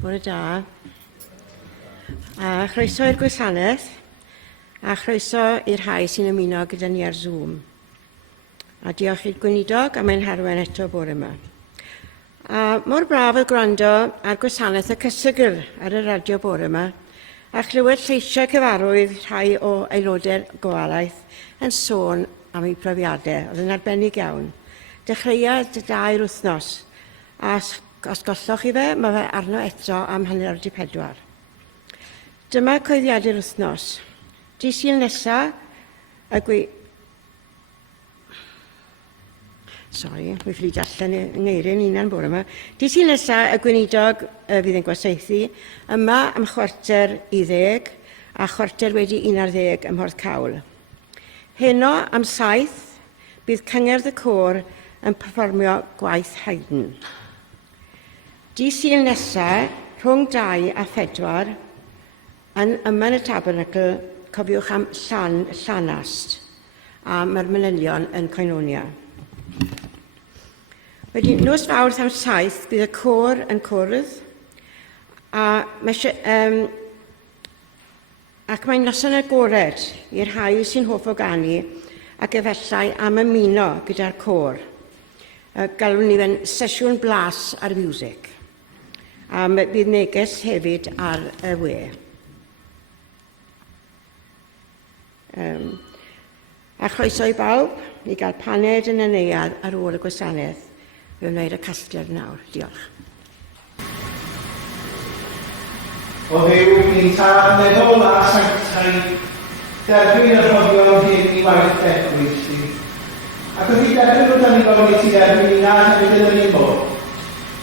Bore da. A chroeso i'r gwasanaeth, a chroeso i'r rhai sy'n ymuno gyda ni ar Zoom. A diolch i'r gweinidog am ein harwain eto bore yma. A mor braf oedd gwrando ar gwasanaeth y cysegr ar y radio bore yma, a chlywed lleisiau cyfarwydd rhai o aelodau'r gwalaeth yn sôn am eu profiadau. Oedd yn arbennig iawn. Dechreuad 2 wythnos, a os gollwch chi fe, mae fe arno eto am 4:40. Dyma coeddiadur wythnos. Dydd Sul nesaf, mi ffili darllen yng ngeirin unan bore yma. Dydd Sul nesaf, y gweinidog fydd yn gwasanaethu, yma am 9:45 a 11:45 ym Porthcawl. Heno am 7, bydd cyngerdd y côr yn perfformio gwaith Haydn. Dydd Sul nesaf, rhwng 2 a 4, yma yn y Tabernacl, cofiwch am llanast a mae'r manylion yn Coenonia. Wedyn, nos Fawrth am 7, bydd y côr yn cwrdd, ac mae'n noson agored i'r rhai sy'n hoff o ganu ac efallai am ymuno gyda'r côr. Galwn ni fe'n sesiwn blas ar fiwsig. Bydd neges hefyd ar y we. A chroeso i bawb i gael paned yn y neuadd ar ôl y gwasanaeth. Fe wneud y casgliad nawr. Diolch. O Dduw, ni meddwl a sanctau, derbyn y rhoddion hyn i waith eglwys ti. Ac oedd hi derbyn o dan i gofyn i ti derbyn i na hefyd yn yr un modd,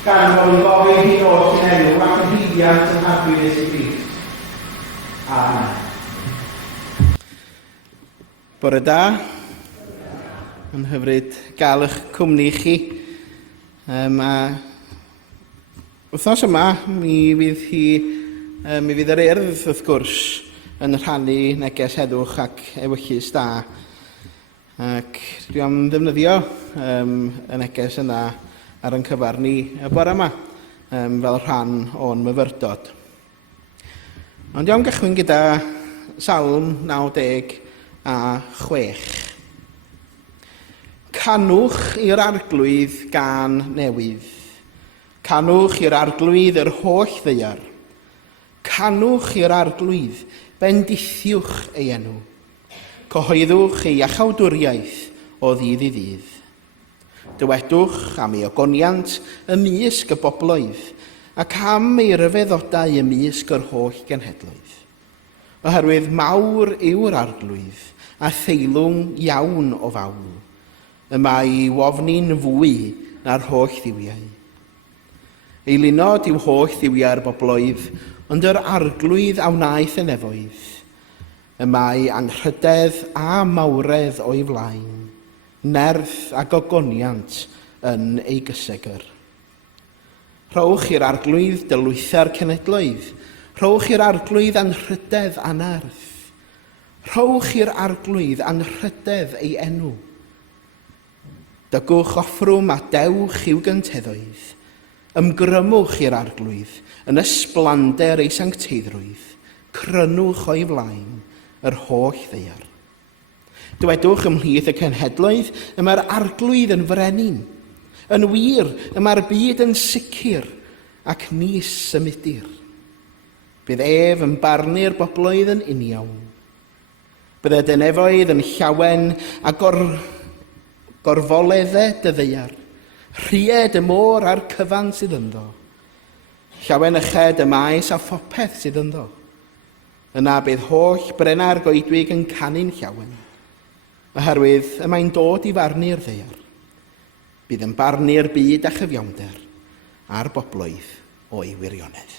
gan fod yn gofyn hyn o'r sy'n enw ac yn hyddiant yn happiness i Grist. Amen. Bore da. Yn hyfryd gael eich cwmni chi. Wythnos yma, mi fydd yr urdd wrth gwrs yn rhannu neges heddwch ac ewyllus da. Ac dwi am ddefnyddio y neges yna ar yn cyfar ni y bore yma fel rhan o'n myfyrdod. Ond dwi am gychwyn gyda Salm 96. Canwch i'r arglwydd gan newydd. Canwch i'r arglwydd yr holl ddaear. Canwch i'r arglwydd, bendithiwch ei enw. Cyhoeddwch ei achawdwriaeth o ddydd i ddydd. Dywedwch am ei ogoniant ymysg y bobloedd, ac am ei ryfeddodau ymysg yr holl genhedloedd. Oherwydd mawr yw'r arglwydd, a theilwng iawn o fawl. Yma ei wofni'n fwy na'r holl ddiwiau. Ei lunod yw holl ddiwiau'r bobloedd, ond yr arglwydd a wnaeth y nefoedd. Yma ei anrhydedd a mawredd o'i flaen, nerth a gogoniant yn ei gysegr. Rhowch i'r arglwydd dylwytha'r cenedloedd, rhowch i'r arglwydd anrhydedd a nerth. Rhowch i'r arglwydd anrhydedd ei enw. Dygwch offrwm a dewch i'w gynteddoedd. Ymgrymwch i'r arglwydd yn ysblander ei sancteiddrwydd. Crynwch o'i flaen yr holl ddaear. Dywedwch ymhlith y cenhedloedd y mae'r arglwydd yn frenin. Yn wir y mae'r byd yn sicr ac nis symudur. Bydd ef yn barnu'r bobloedd yn uniawn. Bydde denefoedd yn llawen a gorfoleddau dy ddeiar, rhied y môr a'r cyfan sydd ynddo. Llawen yched y maes a phopeth sydd ynddo. Yna bydd holl brena'r goedwig yn canu'n llawen, oherwydd y mae'n dod i farnu'r ddeiar. Bydd yn barnu'r byd a chyfiawnder a'r bobloedd o'i wirionedd.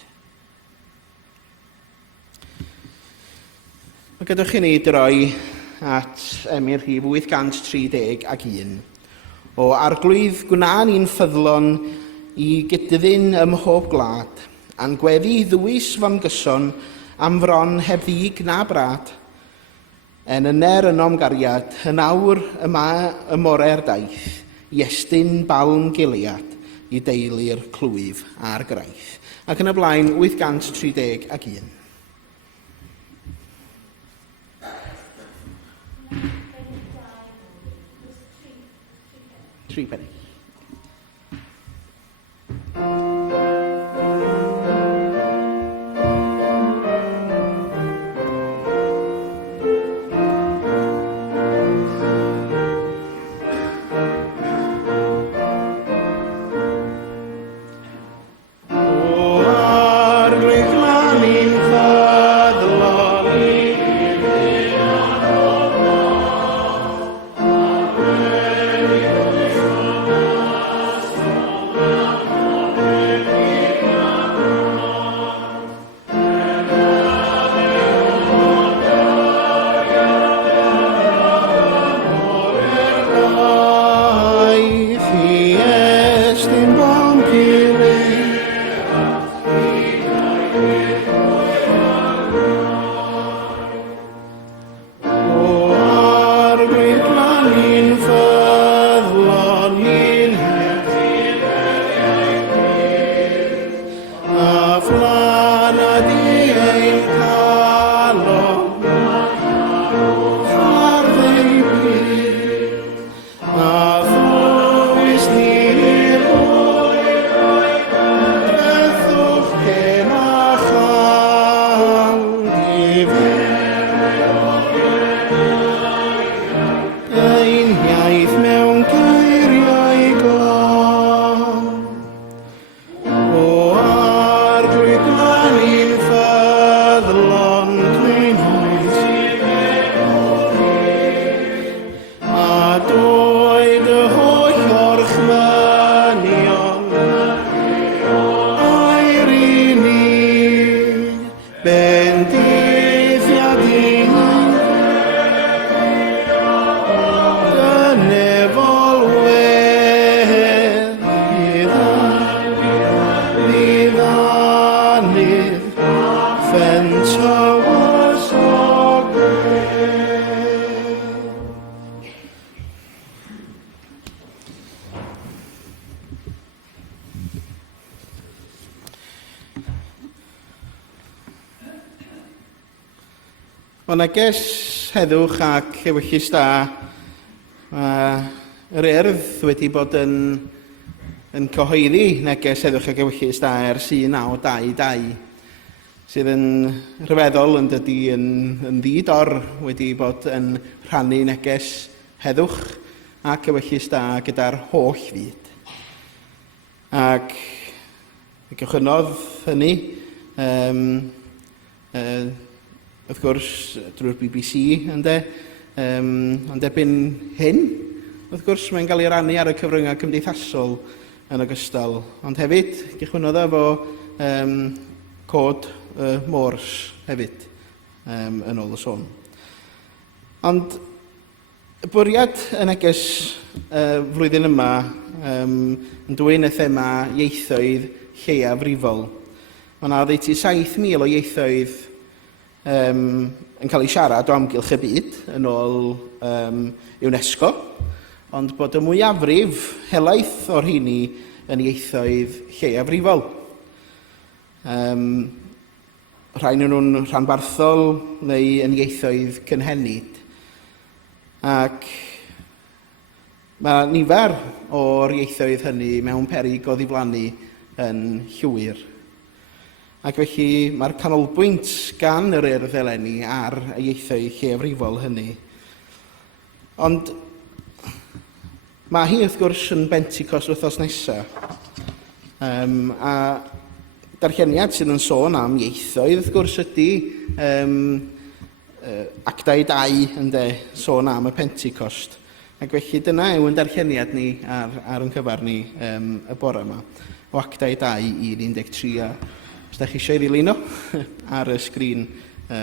Mae gydwch chi ni droi at Emyr Rhif 831 o arglwydd gwna'n ni'n ffyddlon i gydyddyn ym mhob gwlad, a'n gweddi ddwys fan gyson am fron heb ddig na brad, en yner yn omgariad, yn awr yma y more'r daith, i estyn balm Gilead i deulu'r clwyf a'r graith. Ac yn y blaen, 831. £3. O neges heddwch ac ewyllus da, yr urdd wedi bod yn cyhoeddi neges heddwch ac ewyllus da ers 1922, sydd yn rhyfeddol yn dydy yn ddidor wedi bod yn rhannu neges heddwch ac ewyllus da gyda'r holl fyd. Ac y cychwynnodd hynny, wrth gwrs, drwy'r BBC, ond erbyn hyn, wrth gwrs, mae'n cael ei rannu ar y cyfryngau cymdeithasol yn ogystal, ond hefyd, gychwynnodd efo cod Mors hefyd yn ôl y sôn. Ond y bwriad y neges flwyddyn yma yn dwyn y thema ieithoedd lleiafrifol. Mae yna oddeutu 7,000 o ieithoedd yn cael ei siarad o amgylch y byd yn ôl UNESCO, ond bod y mwyafrif helaeth o'r rheini yn ieithoedd lleiafrifol. Rhain yn nhw'n rhanbarthol neu yn ieithoedd cynhenid. Ac mae nifer o'r ieithoedd hynny mewn peryg o ddiflannu yn llwyr. Ac felly mae'r canolbwynt gan yr urdd eleni ar y ieithoedd lleiafrifol hynny. Ond mae hi wrth gwrs yn Bentecost wythnos nesaf. A darlleniad sydd yn sôn am ieithoedd wrth gwrs ydy Actau 2 sôn am y Pentecost. Ac felly dyna yw yn darlleniad ni ar yn cyfar ni y bore yma. O Actau 2 1:13. Os da chi eisiau ei ddilyn ar y sgrin,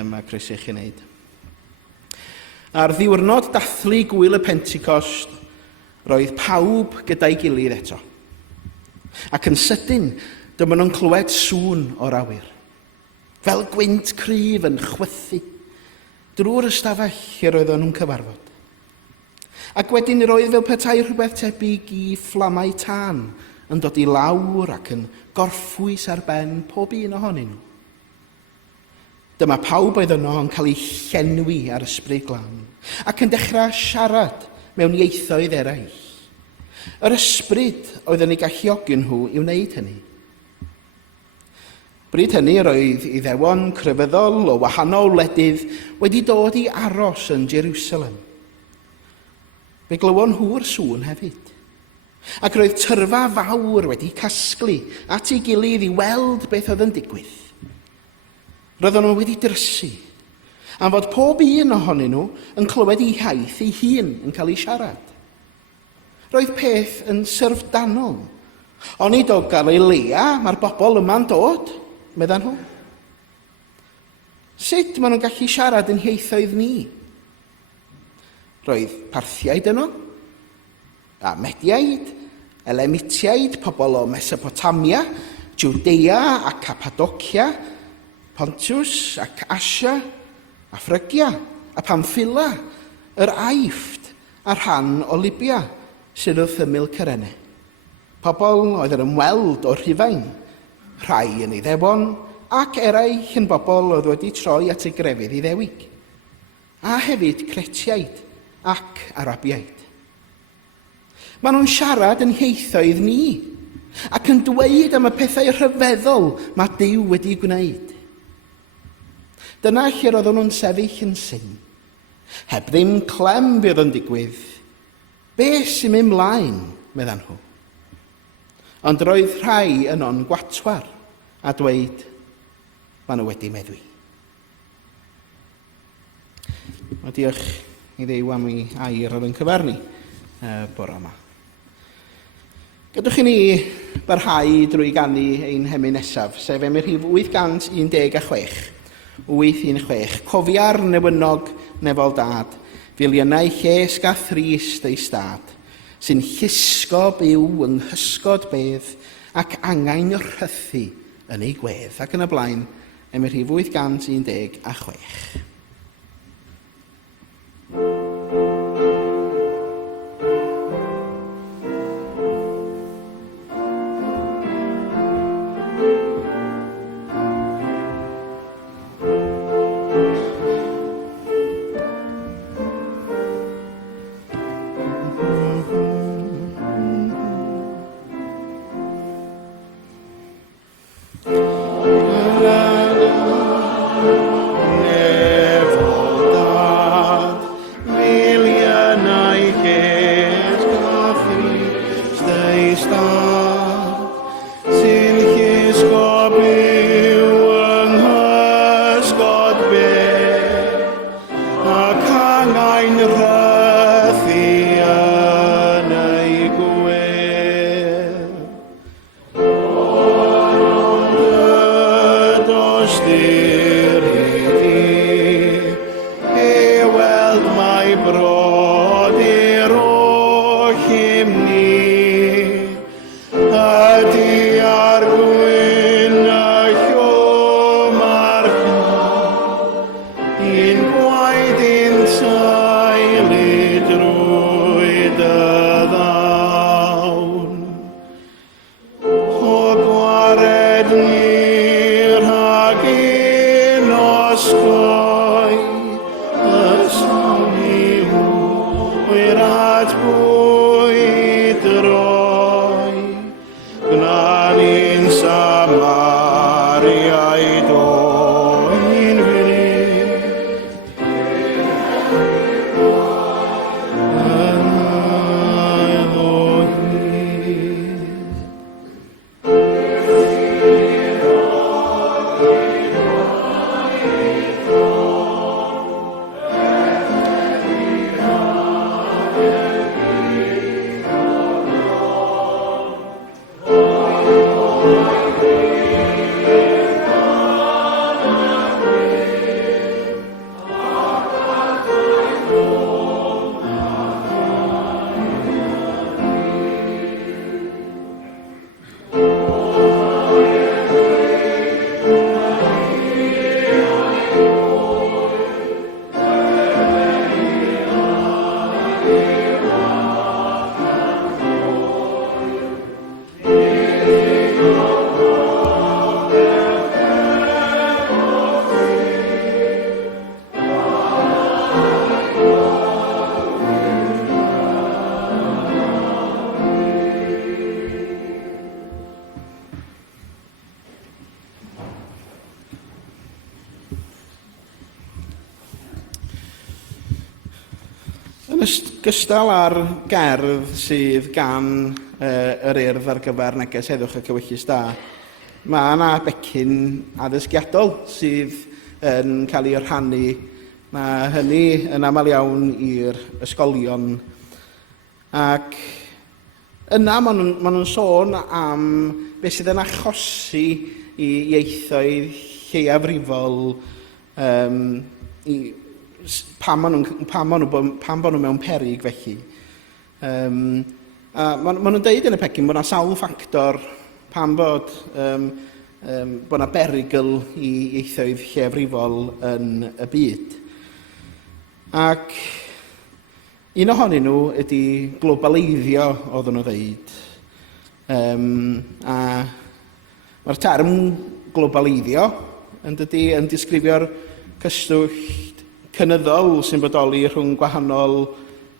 mae croeso i chi wneud. Ar ddiwrnod dathlu gwyl y Pentecost, roedd pawb gyda'i gilydd eto. Ac yn sydyn, dyma nhw'n clywed sŵn o'r awyr. Fel gwynt cryf yn chwythu, drwy'r ystafell lle roedden nhw'n cyfarfod. Ac wedyn roedd fel petai rhywbeth tebyg i fflamau tân yn dod i lawr ac yn gorffwys ar ben pob un ohonyn nhw. Dyma pawb oedd yno yn cael ei llenwi ar ysbryd glân ac yn dechrau siarad mewn ieithoedd eraill. Yr ysbryd oedd yn ei galluogi nhw i wneud hynny. Bryd hynny roedd Iddewon crefyddol o wahanol wledydd wedi dod i aros yn Jerusalem. Fe glywon nhw'r sŵn hefyd. Ac roedd tyrfa fawr wedi casglu at ei gilydd i weld beth oedd yn digwydd. Roedden nhw wedi drysu, am fod pob un ohonyn nhw yn clywed ei haith ei hun yn cael ei siarad. Roedd peth yn syrfdanol. Ond nid o Galilea mae'r bobl yma'n dod, meddan nhw. Sut maen nhw'n gallu siarad yn ieithoedd ni? Roedd Parthiaid yno, a Mediaid, Elamitiaid, pobl o Mesopotamia, Jwdea a Cappadocia, Pontiws ac Asia, a Phrygia, a Pamphila, yr Aifft a rhan o Libia, sydd wrth ymyl Cyrene. Pobl oedd yn ymweld o Rhufain, rhai yn Iddewon, ac eraill yn bobl oedd wedi troi at ei grefydd Iddewig, a hefyd Cretiaid ac Arabiaid. Maen nhw'n siarad yn ieithoedd ni, ac yn dweud am y pethau rhyfeddol mae Duw wedi gwneud. Dyna lle roedden nhw'n sefyll yn syn. Heb ddim clem bydd yn digwydd. Be sy'n mynd mlaen, meddan nhw. Ond roedd rhai yno'n gwatwar a dweud, maen nhw wedi meddwi. Diolch i Dduw am ei air ar yn cyfarnu bore yma. Gadwch i ni barhau drwy ganu ein hemi nesaf, sef rhif 816. 816. Cofia'r newynog nefol dad, filiynau lles gath Rhys ei stad, sy'n llusgo byw yng nghysgod bedd ac angain rhythu yn ei gwedd. Ac yn y blaen, rhif 816. At bwyd yr oe, gwna Gystal â'r gerdd sydd gan yr urdd ar gyfer neges heddwch ac ewyllus da, mae yna becyn addysgiadol sydd yn cael ei rhannu. Mae hynny yn aml iawn i'r ysgolion. Ac yna maen nhw'n sôn am beth sydd yn achosi i ieithoedd lleiafrifol pam bod nhw mewn peryg felly. Maen nhw'n deud yn y pecyn bod yna sawl ffactor pam bod yna berygl i ieithoedd lleiafrifol yn y byd. Ac un ohonyn nhw ydy globaleiddio, oedden nhw ddeud. A mae'r term globaleiddio yn disgrifio'r cyswllt cynyddol sy'n bodoli rhwng gwahanol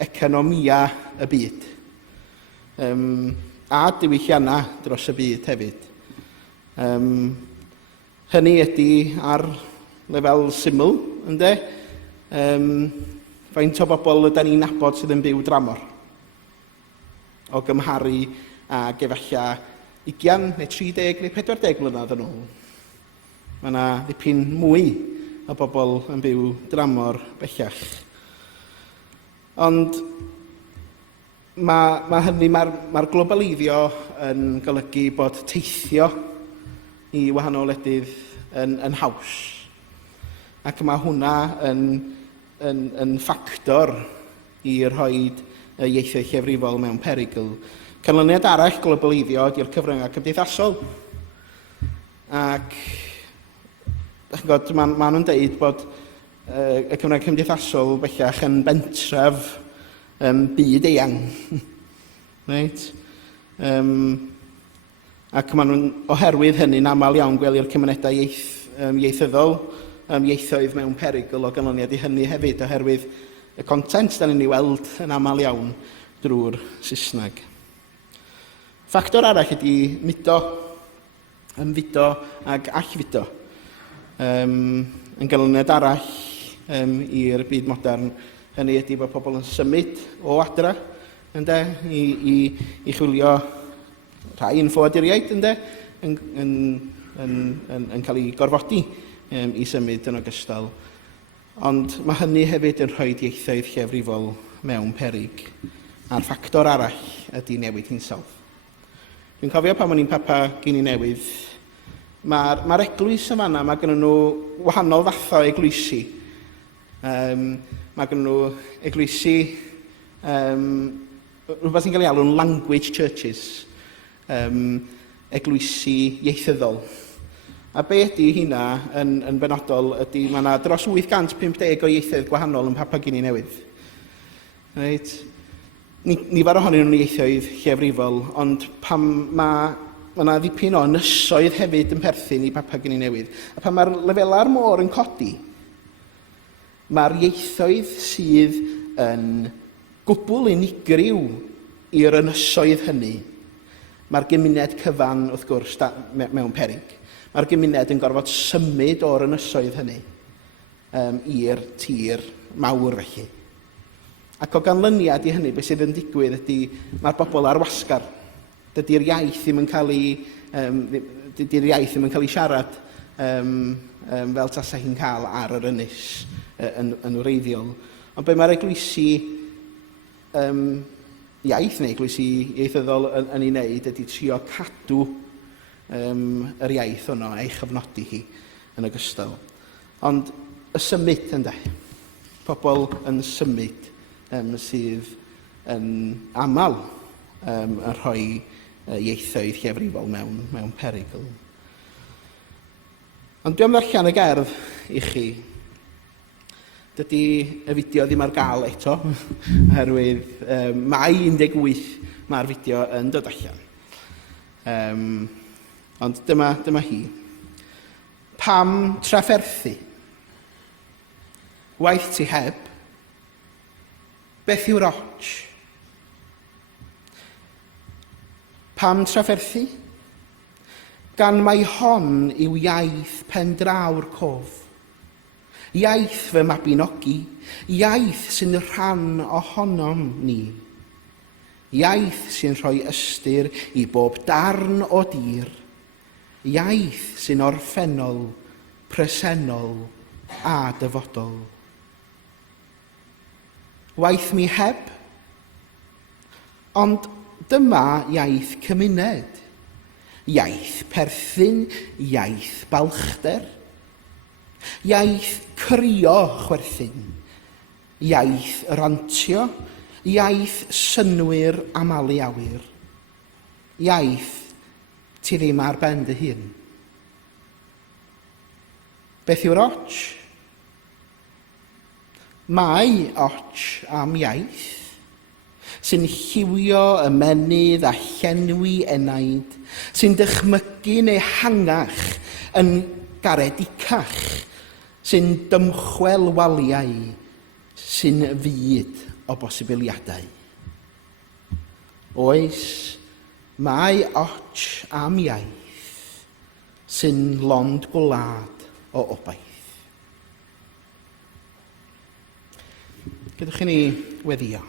economia y byd. A diwylliannau dros y byd hefyd. Hynny ydy ar lefel syml, ynde? Faint o bobl ydyn ni'n nabod sydd yn byw dramor? O gymharu ag efallai 20 neu 30 neu 40 mlynedd yn ôl. Mae yna ddipyn mwy o bobl yn byw dramor bellach. Ond mae'r globaleiddio yn golygu bod teithio i wahanol wledydd yn haws. Ac mae hwnna yn ffactor i rhoi ieithoedd llefrifol mewn perygl. Canlyniad arall globaleiddio ydy'r cyfryngau cymdeithasol. Ac maen nhw'n deud bod y cyfryngau cymdeithasol bellach yn bentref byd eang. Right? Ac maen nhw'n oherwydd hynny'n aml iawn gwely'r cymunedau ieithyddol ieithoedd mewn perygl o ganlyniad i hynny hefyd, oherwydd y content da ni'n ei weld yn aml iawn drwy'r Saesneg. Ffactor arall ydy mudo, ymfudo ag allfudo. Yn ganlyniad arall i'r byd modern, hynny ydy bod pobl yn symud o adra ynde, i chwilio rhai yn ffoaduriaid ynde, yn cael ei gorfodi i symud yn ogystal. Ond mae hynny hefyd yn rhoi ieithoedd llefrifol mewn peryg. A'r ffactor arall ydy newid hinsawdd. Dwi'n cofio pan o'n i'n papa gyn i newydd, mae'r eglwys yn fanna, mae gennyn nhw wahanol fathau eglwysi. Mae gennyn nhw eglwysi, rhywbeth sy'n cael ei alw'n language churches, eglwysi ieithyddol. A be ydy hynna yn benodol ydy, mae yna dros 850 o ieithoedd gwahanol yn papa gyn i newydd. Right? Nifer ohonyn nhw'n ieithoedd llefrifol, ond pam mae yna ddipyn o ynysoedd hefyd yn perthyn i papa gyn i newydd. A pan mae'r lefela'r môr yn codi, mae'r ieithoedd sydd yn gwbl unigryw i'r ynysoedd hynny. Mae'r gymuned cyfan, wrth gwrs, mewn peryg. Mae'r gymuned yn gorfod symud o'r ynysoedd hynny i'r tir mawr felly. Ac o ganlyniad i hynny, beth sydd yn digwydd ydy mae'r bobl ar wasgar. Dydy'r iaith ddim yn cael ei siarad fel tasa hi'n cael ar yr ynys yn wreiddiol. Ond be mae'r eglwysi iaith neu eglwysi ieithyddol yn ei wneud ydy trio cadw yr iaith hwnnw a'i chyfnodi hi yn ogystal. Ond y symud ynde, pobl yn symud sydd yn aml yn rhoi ieithoedd llefrifol mewn perygl. Ond dwi'n ddarllen y gerdd i chi. Dydy y fideo ddim ar gael eto, oherwydd mai 18 mae'r fideo yn dod allan. Ond dyma hi. Pam trafferthu? Waith ti heb? Beth yw'r och? Pam trafferthu? Gan mai hon yw iaith pen draw'r cof. Iaith fy mabinogi, iaith sy'n rhan ohonom ni. Iaith sy'n rhoi ystyr i bob darn o dir. Iaith sy'n orffennol, presennol a dyfodol. Waith mi heb, ond dyma iaith cymuned. Iaith perthyn, iaith balchder. Iaith crio chwerthin. Iaith rantio, iaith synwyr amalu awyr. Iaith ti ddim ar ben dy hun. Beth yw'r och? Mae och am iaith sy'n lliwio ymenydd a llenwi enaid, sy'n dychmygu neu hangach yn garedicach, sy'n dymchwel waliau, sy'n fyd o bosibiliadau. Oes, mae och am iaith sy'n lond gwlad o obaith. Gydwch chi ni weddio.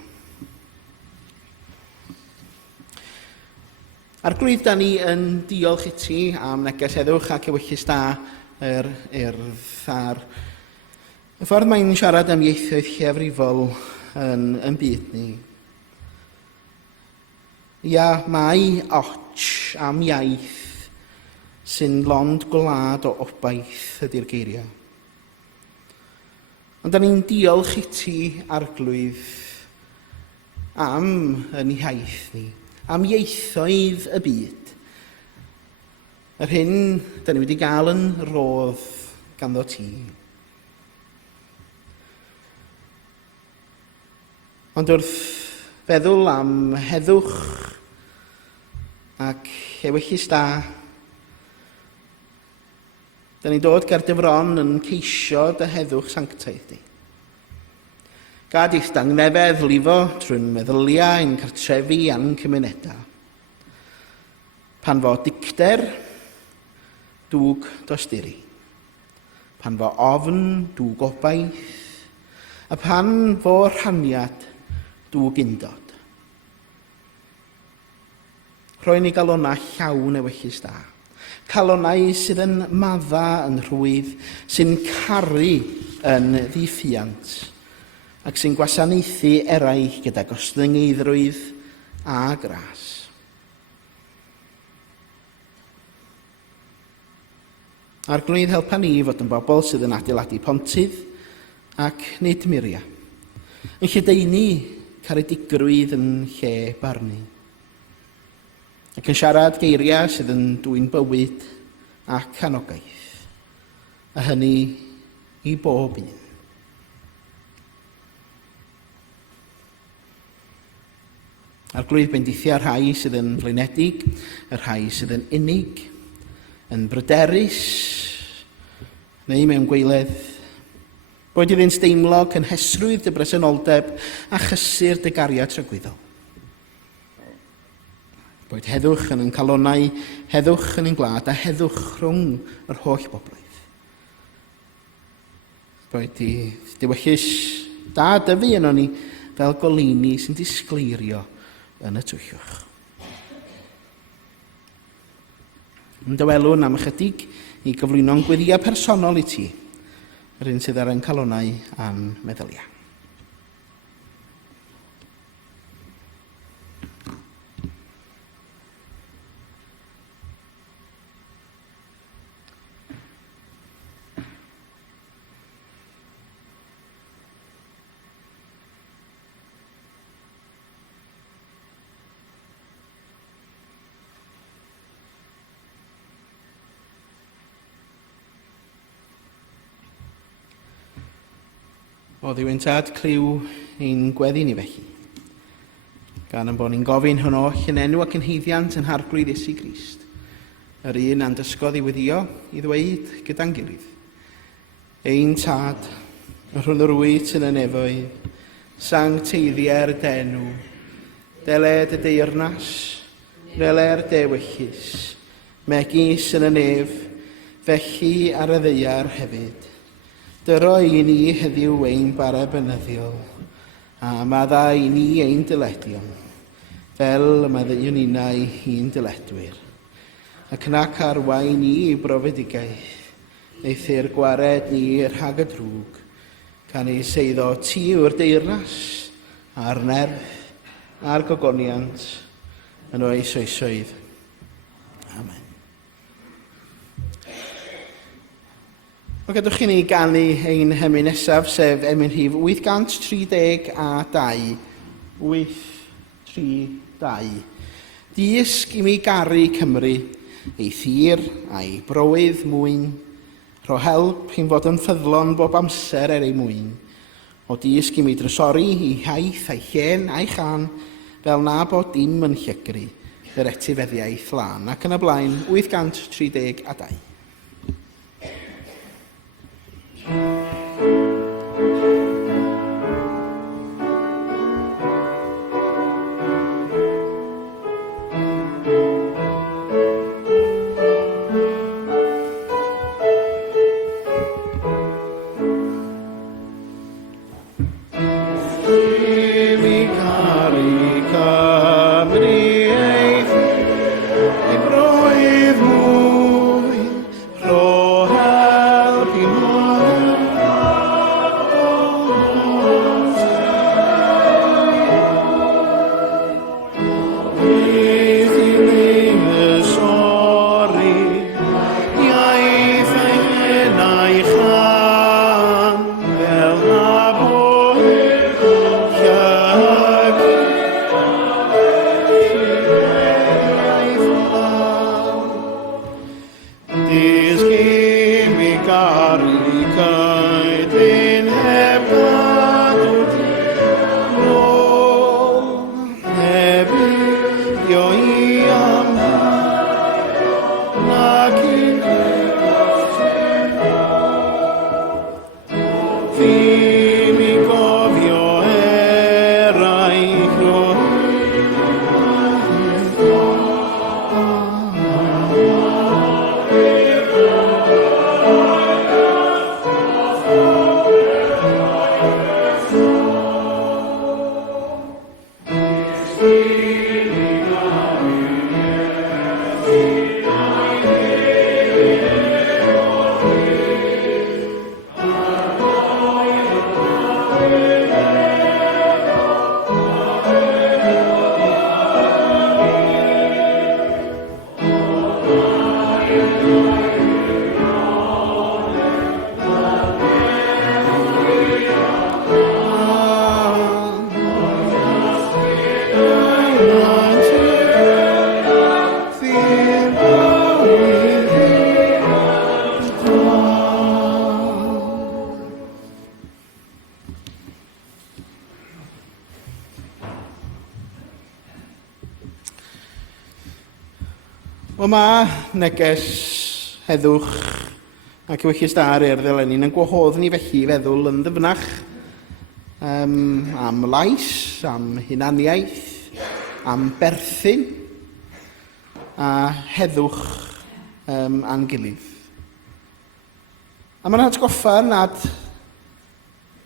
Arglwydd, da ni yn diolch i ti am neges heddwch ac ewyllus da yr urdd a'r y ffordd mae'n siarad am ieithoedd llefrifol yn byd ni. Ia, mae och am iaith sy'n lond gwlad o obaith ydy'r geiriau. Ond da ni'n diolch i ti, Arglwydd, am yn iaith ni, am ieithoedd y byd. Yr hyn da ni wedi gael yn rodd ganddo ti. Ond wrth feddwl am heddwch ac ewyllus da, da ni'n dod ger dy fron yn ceisio dy heddwch sanctaidd di. Gad i'ch dangnefedd lifo trwy'n meddyliau ein cartrefi a'n cymunedau. Pan fo dicter, dŵg dosturi. Pan fo ofn, dŵg obaith. A pan fo rhaniad, dŵg undod. Rhoi ni galonau llawn ewyllus da. Calonau sydd yn madda yn rhwydd, sy'n caru yn ddiffiant, ac sy'n gwasanaethu eraill gyda gostyngeidrwydd a gras. Arglwydd, helpa ni fod yn bobl sydd yn adeiladu pontydd ac nid muria, yn lledaenu caredigrwydd yn lle barnu, ac yn siarad geiriau sydd yn dwyn bywyd ac anogaeth, a hynny i bob un. Arglwydd, bendithio rhai sydd yn flaenedig, y rhai sydd yn unig, yn bryderus, neu mewn gweiledd, boed iddynt deimlo cynhesrwydd dy bresenoldeb a chysur dy gariad trygwyddol. Boed heddwch yn ein calonau, heddwch yn ein gwlad a heddwch rhwng yr holl boblwydd. Boed i diwyllus da dyfu yno ni fel golini sy'n disgleirio yn y twyllwch. Yn dywelwn am ychydig i gyflwyno'n gweddiau personol i ti, yr un sydd ar ein calonau a'n meddyliau. O ddiwyntad cliw ein gweddi ni felly, gan yn bod ni'n gofyn hwnnw yn enw ac yn heiddiant yn harglwydd Iesu Grist, yr un a'n dysgodd i weddio i ddweud gyda'n gilydd. Ein tad, rhwng yr wyt yn y nefoedd, sancteiddiau'r denw, deled y deyrnas, neler dewyllus, megis yn y nef, felly ar y ddeiar hefyd. Dyro i ni heddiw ein bare benyddiol, a madda i ni ein dyledion, fel y meddyliwn unau hi'n dyledwyr. Ac nac arwain ni i brofedigaeth, eithir gwared ni rhag y drwg, gan ei seiddo ti yw'r deyrnas, a'r nerth, a'r gogoniant, yn oes oesoedd. Amen. O gadwch chi ni ganu ein hymyn nesaf, sef emyn rhif 832. 832. Disg i mi garu Cymru, ei thir a'i brywydd mwyn, rho help i'n fod yn ffyddlon bob amser ei mwyn. O disg i mi drysori i haith a'i chen a'i chan, fel na bod dim yn llygru yr etifeddiaeth lan. Ac yn y blaen, 832. O ma neges heddwch ac iwychus da ar ddeleni yn gwahodd ni felly feddwl yn ddyfnach am lais, am hunaniaeth, am berthyn a heddwch a'n gilydd. A mae'n atgoffa nad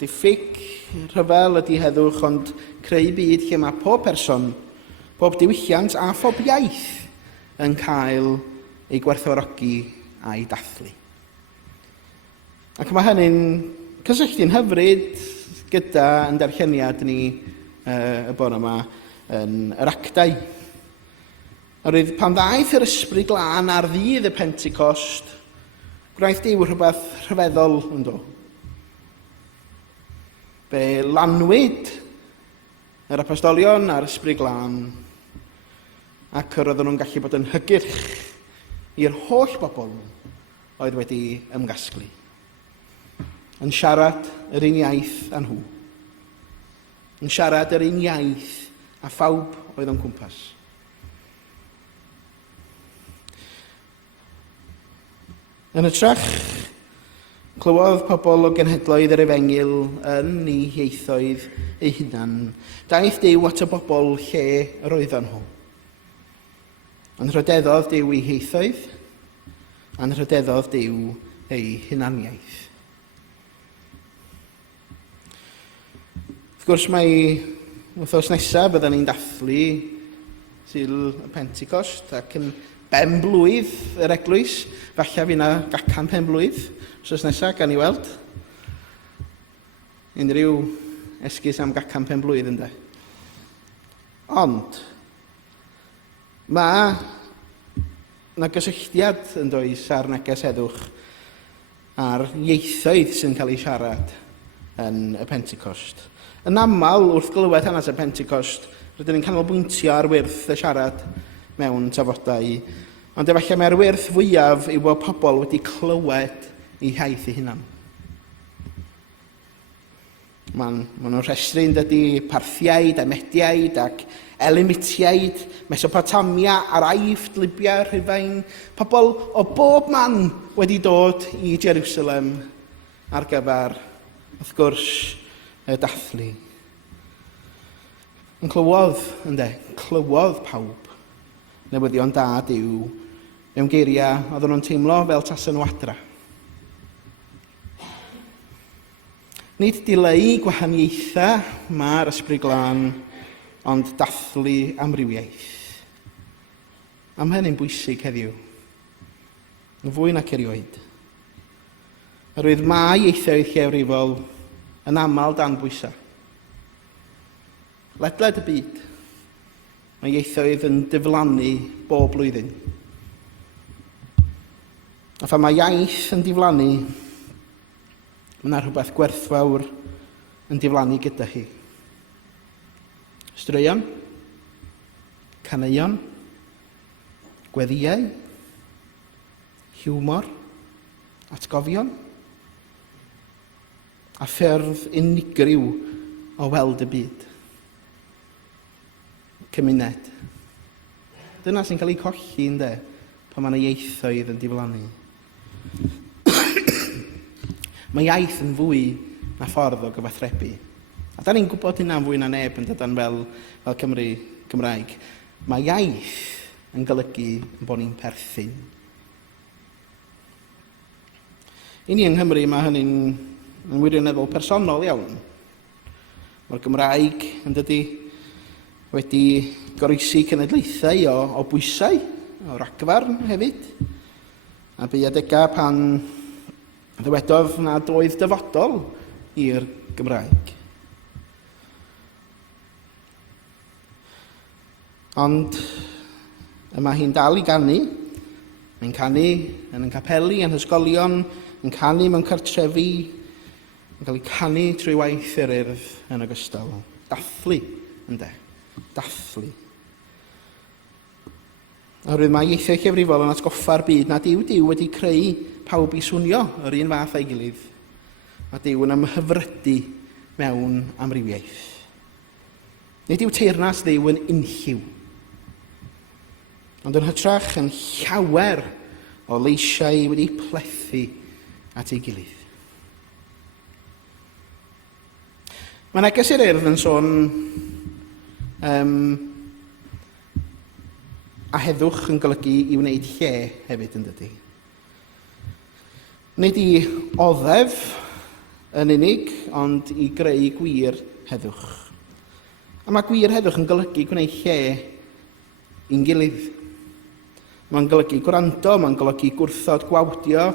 diffyg rhyfel ydy heddwch, ond creu byd lle mae pob person, pob diwylliant a phob iaith yn cael ei gwerthfawrogi a'i dathlu. Ac mae hynny'n cysylltu'n hyfryd gyda yn darlleniad ni y bore yma yn yr actau. Oherwydd pan ddaeth yr ysbryd glân ar ddydd y Pentecost, gwnaeth Duw rhywbeth rhyfeddol yn do. Be lanwyd yr apostolion a'r ysbryd glân, ac yr oedden nhw'n gallu bod yn hygyrch i'r holl bobl oedd wedi ymgasglu. Yn siarad yr un iaith â nhw. Yn siarad yr un iaith a phawb oedd o'n cwmpas. Yn y trach, clywodd pobl o genhedloedd yr Efengil yn eu ieithoedd eu hunan. Daeth Duw at y bobl lle yr oedden nhw. Yn rhydeddodd Duw eu ieithoedd, a'n rhydeddodd Duw eu hunaniaeth. Wrth gwrs mae wythnos nesaf byddwn ni'n dathlu Sul y Pentecost ac yn ben blwydd yr eglwys. Falle fi na gacan pen blwydd wythnos nesaf, gan i weld. Unrhyw esgus am gacan pen blwydd ynde. Ond, mae na gysylltiad yn does ar neges heddwch a'r ieithoedd sy'n cael ei siarad yn y Pentecost. Yn aml, wrth glywed hanes y Pentecost, rydyn ni'n canolbwyntio ar wyrth y siarad mewn tafodau, ond efallai mae'r wyrth fwyaf yw bod pobl wedi clywed eu hiaith eu hunan. Maen nhw'n rhestru'n dydy Parthiaid a Mediaid ac Elamitiaid, Mesopotamia, Araifft, Libia, Rhufain, pobl o bob man wedi dod i Jerusalem ar gyfer, wrth gwrs, y dathlu. Yn clywodd pawb newyddion da Duw mewn geiriau oedden nhw'n teimlo fel tasen nhw adra. Nid dileu gwahaniaethau mae'r Ysbryd Glân, ond dathlu amrywiaeth. Am hynny'n bwysig heddiw, yn fwy nac erioed. Oherwydd mae ieithoedd lleafrifol yn aml dan bwysau. Ledled y byd, mae ieithoedd yn diflannu bob blwyddyn. A phan mae iaith yn diflannu, mae yna rhywbeth gwerthfawr yn diflannu gyda chi. Straeon, caneuon, gweddiau, hiwmor, atgofion, a ffyrdd unigryw o weld y byd. Cymuned. Dyna sy'n cael ei colli ynde, pan mae yna ieithoedd yn diflannu. Mae iaith yn fwy na ffordd o gyfathrebu. A da ni'n gwybod hynna'n fwy na neb yn dydan fel Gymraeg. Mae iaith yn golygu bod ni'n perthyn. I ni yng Nghymru mae hynny'n wirioneddol personol iawn. Mae'r Gymraeg yn dydy wedi goroesi cenedlaethau o bwysau, o ragfarn hefyd. A bu adega pan ddywedodd nad oedd dyfodol i'r Gymraeg. Ond yma hi'n dal i ganu. Mae'n canu yn y capeli, yn ysgolion, yn canu mewn cartrefi, yn cael ei canu trwy waith yr urdd yn ogystal. Dathlu, ynde. Dathlu. Oherwydd mae ieithoedd lleafrifol yn atgoffa'r byd na Duw wedi creu pawb i swnio yr un fath a'i gilydd. Mae Duw yn ymhyfrydu mewn amrywiaeth. Nid yw teyrnas Dduw yn unrhyw, ond yn hytrach yn llawer o leisiau wedi plethu at ei gilydd. Mae neges i'r urdd yn sôn a heddwch yn golygu i wneud lle hefyd yn dydy. Nid i oddef yn unig, ond i greu gwir heddwch. A mae gwir heddwch yn golygu gwneud lle i'n gilydd. Mae'n golygu gwrando, mae'n golygu gwrthod gwawdio,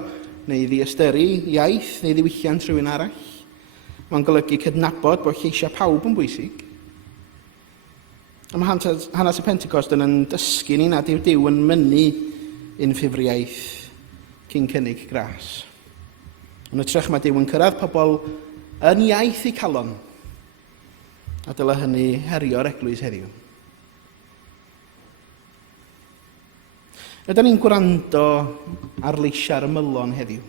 neu ddiystyru iaith, neu ddiwylliant rhywun arall. Mae'n golygu cydnabod bod lleisiau pawb yn bwysig. A mae hanes y Pentecost yn dysgu ni nad yw Duw yn mynnu unffurfiaeth cyn cynnig gras. Yn ytrach mae Duw yn cyrraedd pobl yn iaith eu calon, a dylai hynny herio'r eglwys heddiw. Ydyn ni'n gwrando ar leisiau'r ymylon heddiw?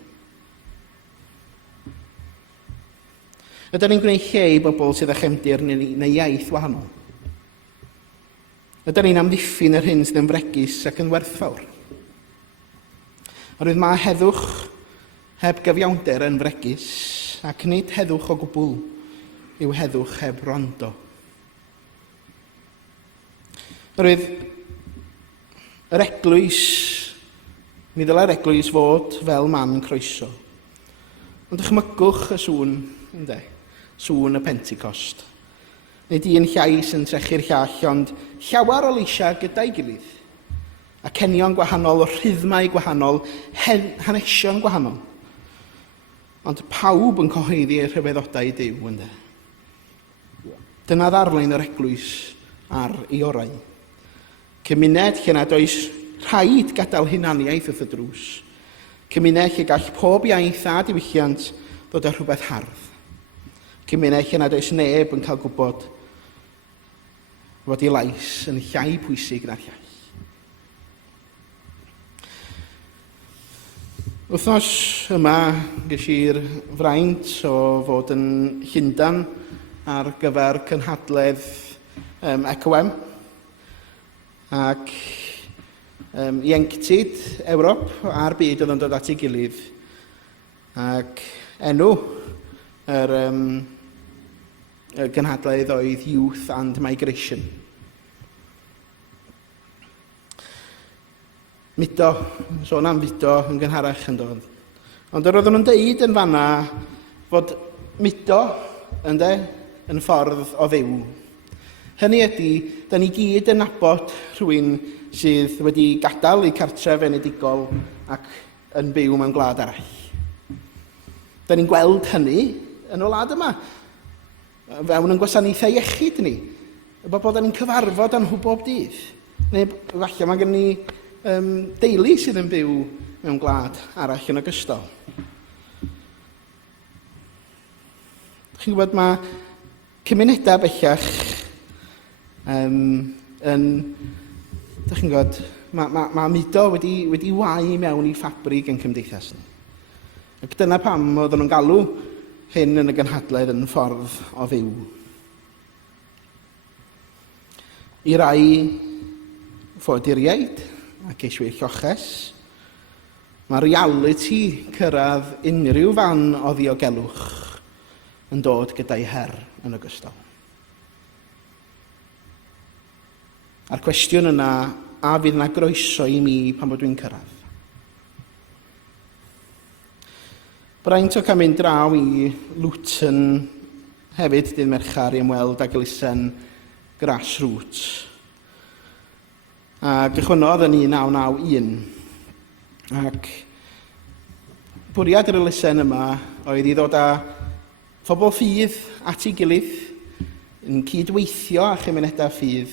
Ydyn ni'n gwneud lle i bobl sydd â chefndir neu iaith wahanol? Ydyn ni'n amddiffyn yr hyn sydd yn fregus ac yn werthfawr? Oherwydd mae heddwch heb gyfiawnder yn fregus, ac nid heddwch o gwbl yw heddwch heb rondo. Oherwydd yr eglwys, mi ddylai'r eglwys fod fel man croeso. Ond dychmygwch y sŵn, ynde, sŵn y Pentecost, Nid un llais yn trechu'r llall, ond llawer o leisiau gyda'i gilydd. Acenion gwahanol, rhythmau gwahanol, hanesion gwahanol. Ond pawb yn cyhoeddi'r rhyfeddodau Duw, ynddo. Dyna ddarlun yr eglwys ar ei orau. Cymuned lle nad oes rhaid gadael hunaniaeth wrth y drws. Cymuned lle gall pob iaith a diwylliant ddod â rhywbeth hardd. Cymuned lle nad oes neb yn cael gwybod fod ei lais yn llai pwysig na'r llall. Wythnos yma ges i'r fraint o fod yn Llundain ar gyfer cynhadledd ECOM ac ieuenctid Ewrop a'r byd oedd yn dod at ei gilydd. Ac enw yr gynhadledd oedd Youth and Migration. Mudo, sôn am fudo yn gynharach yn dod. Ond yr oedden nhw'n deud yn fanna fod mudo yn ffordd o fyw. Hynny ydy, da ni gyd yn nabod rhywun sydd wedi gadael eu cartref enedigol ac yn byw mewn gwlad arall. Da ni'n gweld hynny yn y wlad yma. Fewn yn gwasanaethau iechyd ni. Y bobl da ni'n cyfarfod yn bob dydd. Neu falle mae gen ni deulu sydd yn byw mewn gwlad arall yn ogystal. Chi'n gwybod, mae cymunedau bellach mae mudo wedi wau mewn i ffabrig yn cymdeithas ni. Ac dyna pam oedden nhw'n galw hyn yn y gynhadledd yn ffordd o fyw. I rai ffoduriaid ac eisiau lloches, mae reality cyrraedd unrhyw fan o ddiogelwch yn dod gyda'i her yn ogystal. A'r cwestiwn yna, a fydd yna groeso i mi pan bod dwi'n cyrraedd? Braint o cael mynd draw i Luton hefyd dydd Merchar i ymweld ag elusen grassroots. A gychwynodd yn 1991. Ac bwriad yr elusen yma oedd i ddod â phobl ffydd at ei gilydd yn cydweithio â chymunedau ffydd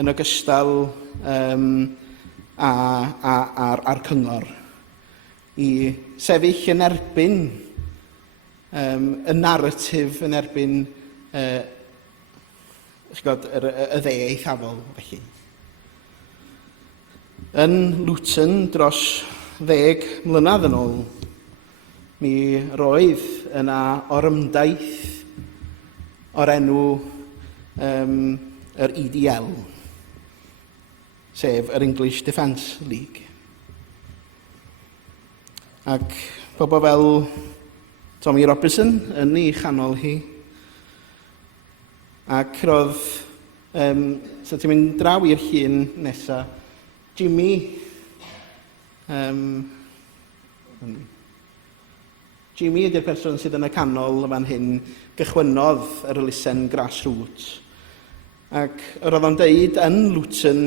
yn ogystal a'r cyngor i sefyll yn erbyn y narratif, yn erbyn y dde eithafol felly. Yn Luton dros 10 mlynedd yn ôl, mi roedd yna orymdaeth o'r enw yr EDL, sef yr English Defence League. Ac pobl fel Tommy Robinson yn ei chanol hi. Ac roedd, so ti'n mynd draw i'r llun nesaf, Jimmy ydy'r person sydd yn y canol fan hyn gychwynodd yr elusen grassroots. Ac yr oedd o'n deud yn Luton,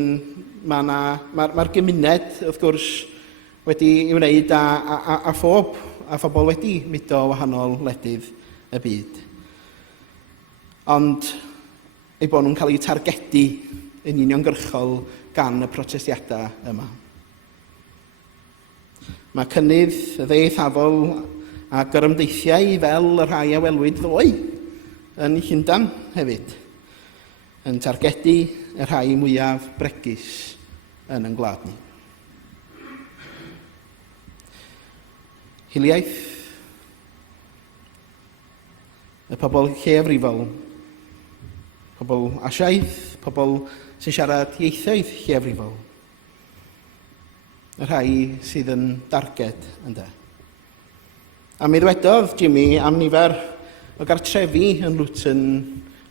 mae'r gymuned, wrth gwrs, wedi ei wneud a phobl wedi mudo wahanol wledydd y byd. Ond eu bod nhw'n cael eu targedu yn uniongyrchol gan y protestiadau yma. Mae cynnydd y dde eithafol a gyrymdeithiau fel y rhai a welwyd ddoe yn Llundain hefyd yn targedu y rhai mwyaf bregus yn gwlad ni. Hiliaeth, y pobl lleafrifol, pobl asiaidd, pobl sy'n siarad ieithoedd lleafrifol. Y rhai sydd yn darged ynde. A mi ddwedodd Jimmy am nifer o gartrefi yn Luton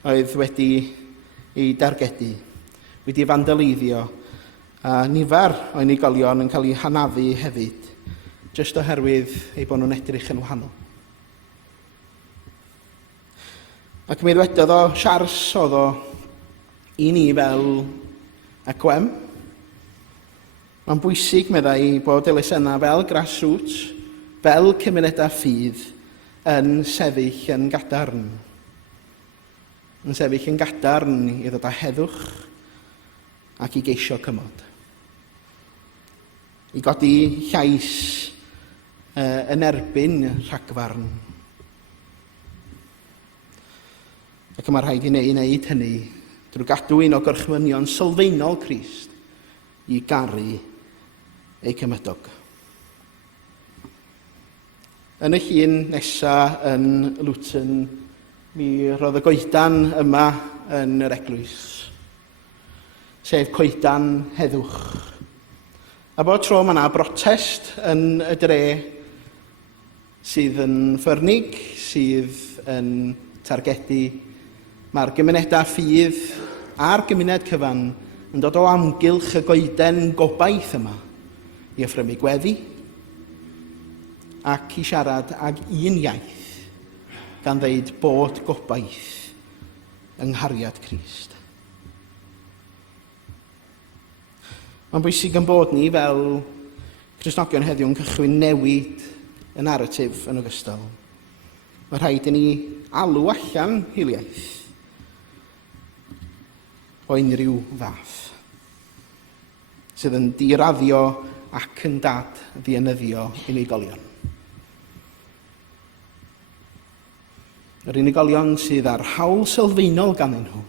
oedd wedi ei dargedu, wedi vandaleiddio, a nifer o unigolion yn cael eu hanafu hefyd, jyst oherwydd eu bod nhw'n edrych yn wahanol. Ac mi ddwedodd o siars oedd o i ni fel acwem. Mae'n bwysig, meddai, bod elusennau fel grassroots, fel cymunedau ffydd, yn sefyll yn gadarn. Yn sefyll yn gadarn i ddod â heddwch ac i geisio cymod. I godi llais yn erbyn rhagfarn. Ac yma rhaid i ni wneud hynny drwy gadw un o gorchmynion sylfaenol Crist i garu ei cymydog. Yn y llun nesaf yn Luton, mi roedd y goedan yma yn yr eglwys, sef coedan heddwch. A bod tro mae yna brotest yn y dre sydd yn ffyrnig, sydd yn targedu. Mae'r gymunedau ffydd a'r gymuned cyfan yn dod o amgylch y goeden gobaith yma i offrymu gweddi ac i siarad ag un iaith gan ddeud bod gobaith yng nghariad Crist. Mae'n bwysig yn bod ni fel Cristnogion heddiw'n cychwyn newid y naratif yn ogystal. Mae rhaid i ni alw allan hiliaeth o unrhyw fath sydd yn diraddio ac yn dad ddienyddio unigolion. Yr unigolion sydd ar hawl sylfaenol ganddyn nhw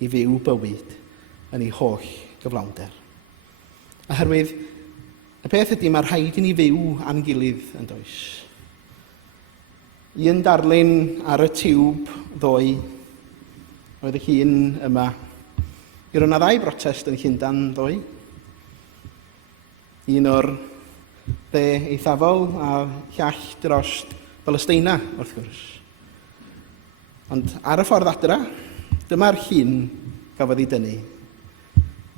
i fyw bywyd yn ei holl gyflawnder. Oherwydd, y peth ydy mae rhaid i ni fyw a'n gilydd yn does. Un darlun ar y tiwb ddoe oedd y llun yma. Yr yna ddau brotest yn Llundain ddoe. Un o'r dde eithafol a llall dros Balesteina, wrth gwrs. Ond ar y ffordd adra, dyma'r llun gafodd ei dynnu.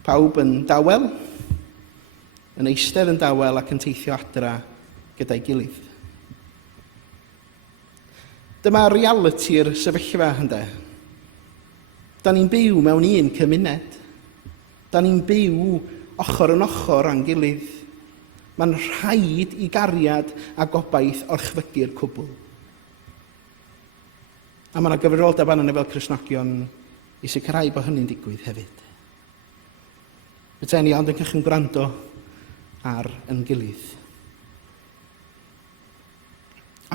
Pawb yn dawel, yn eistedd yn dawel ac yn teithio adra gyda'i gilydd. Dyma realiti'r sefyllfa, ynde. Da ni'n byw mewn un cymuned. Da ni'n byw ochr yn ochr a'n gilydd. Mae'n rhaid i gariad a gobaith orchfygu'r cwbl. A mae yna gyfrifoldeb arno ni fel Cristnogion i sicrhau bod hynny'n digwydd hefyd. Byddai ni ond yn cychwyn gwrando ar yn gilydd.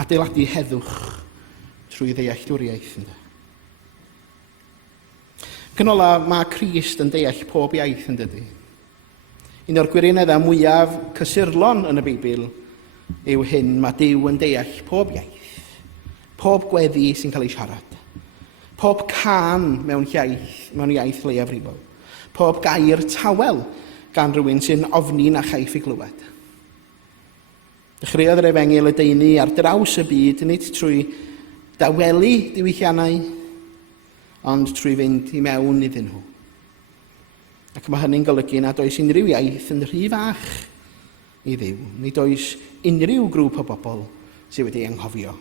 Adeiladu heddwch trwy ddealltwriaeth. Cynola, mae Crist yn deall pob iaith yn dydy. Un o'r gwirioneddau mwyaf cysurlon yn y Beibl yw hyn, mae Duw yn deall pob iaith, pob gweddi sy'n cael ei siarad, pob can mewn iaith leiafrifol, pob gair tawel gan rywun sy'n ofni'n a chaiff ei glywed. Dechreuodd yr Efengyl y Deini ar draws y byd, nid trwy dawelu diwylliannau, ond trwy fynd i mewn iddyn nhw. Ac mae hynny'n golygu nad oes unrhyw iaith yn rhy fach i ddiw. Nid oes unrhyw grŵp o bobl sydd wedi anghofio.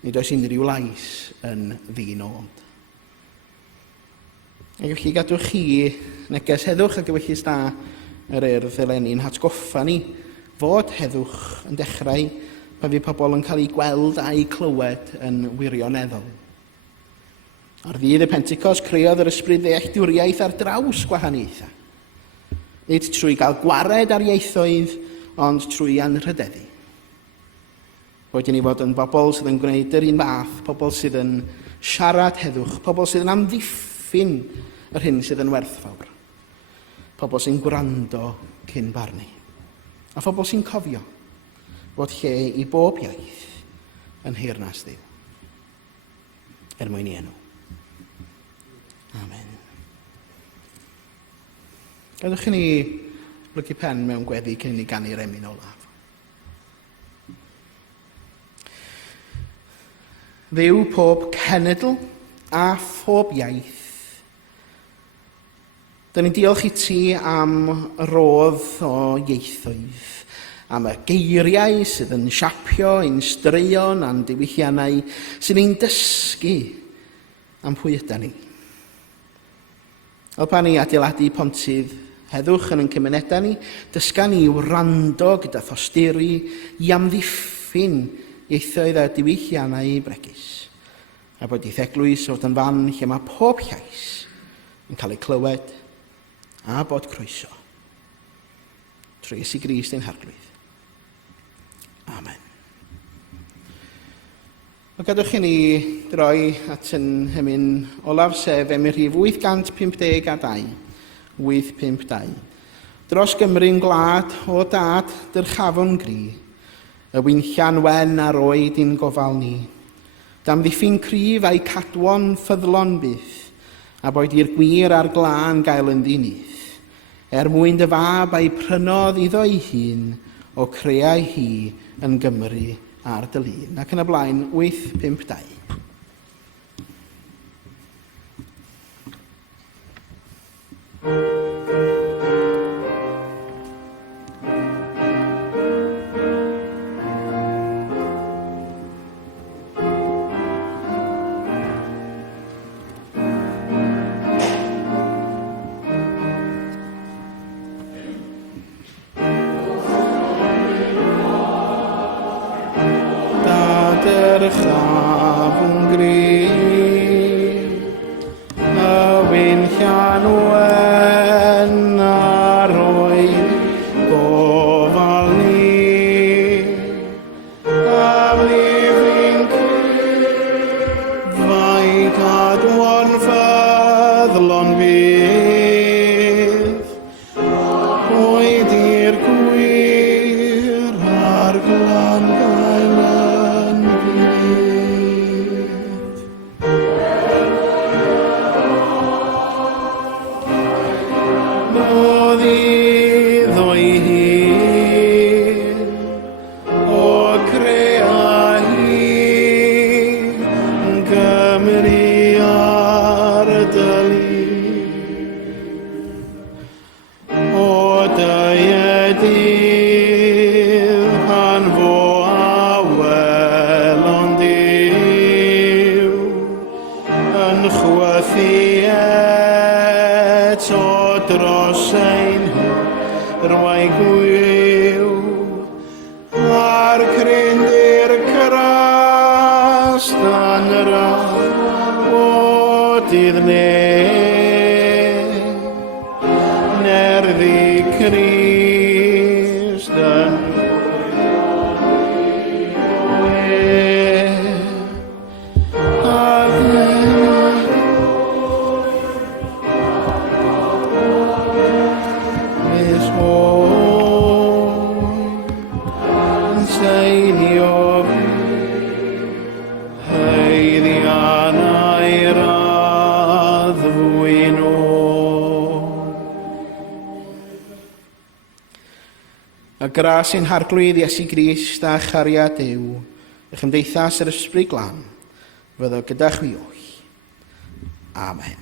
Nid oes unrhyw lais yn ddinod. Ac felly gadwch chi neges heddwch ac efallus da yr urdd eleni'n hatgoffa ni fod heddwch yn dechrau pan fydd pobl yn cael ei gweld a'i clywed yn wirioneddol. Ar ddydd y Pentecost creodd yr ysbryd ddealltwriaeth ar draws gwahaniaethau. Nid trwy gael gwared ar ieithoedd, ond trwy anrhydeddu. Boed i ni fod yn bobl sydd yn gwneud yr un fath, pobl sydd yn siarad heddwch, pobl sydd yn amddiffyn yr hyn sydd yn werthfawr, pobl sy'n gwrando cyn barnu, a phobl sy'n cofio bod lle i bob iaith yn heyrnas Dduw. Mwyn i enw. Amen. Gadwch chi ni blygu pen mewn gweddi cyn i gannu'r emyn olaf. Dduw pob cenedl a phob iaith. Da ni'n diolch i ti am rodd o ieithoedd, am y geiriau sydd yn siapio ein straeon a'n diwylliannau, sy'n ni'n dysgu am pwy ydyn ni. Fel pan ni adeiladu pontydd heddwch yn ein cymunedau ni, dysga ni wrando gyda thosteri i amddiffyn ieithoedd a diwylliannau bregus. A bod eith eglwys fod yn fan lle mae pob llais yn cael ei clywed a bod croeso. Trwy Iesu Grist ein harglwydd. Amen. O gadwch i ni droi at yn hymyn olaf sef rhif 852, 852. Dros Gymru'n glad o dad dyrchafon gri, y wynllian wen a'r oed i'n gofal ni. Dam ddiffyn cryf a'i cadwon ffyddlon byth, a boed i'r gwir a'r glân gael yn ddinydd. Mwyn dy fab a'i prynodd iddo ei hun o creau hi yn Gymru a'r dylun. Ac yn y blaen, 852. Dyrchafon gri, y wynllian wen a'r oed gofal ni. Am ddiffyn fai cadwon ffyddlon bydd, oed i'r gwir a'r glân gael yn modd iddo ei hun o crea hi yn Gymru a'r dylun. O dyedydd pan fo a welon Duw yn chwythu eto dros ein rwai gwyw a'r cryndir Crast yn yr o dydd nerddi Crist yn A gras sy'n harglwydd Iesu Grist a chariad Duw, y chymdeithas yr ysbryd glân, fyddo gyda chwi oll. Amen.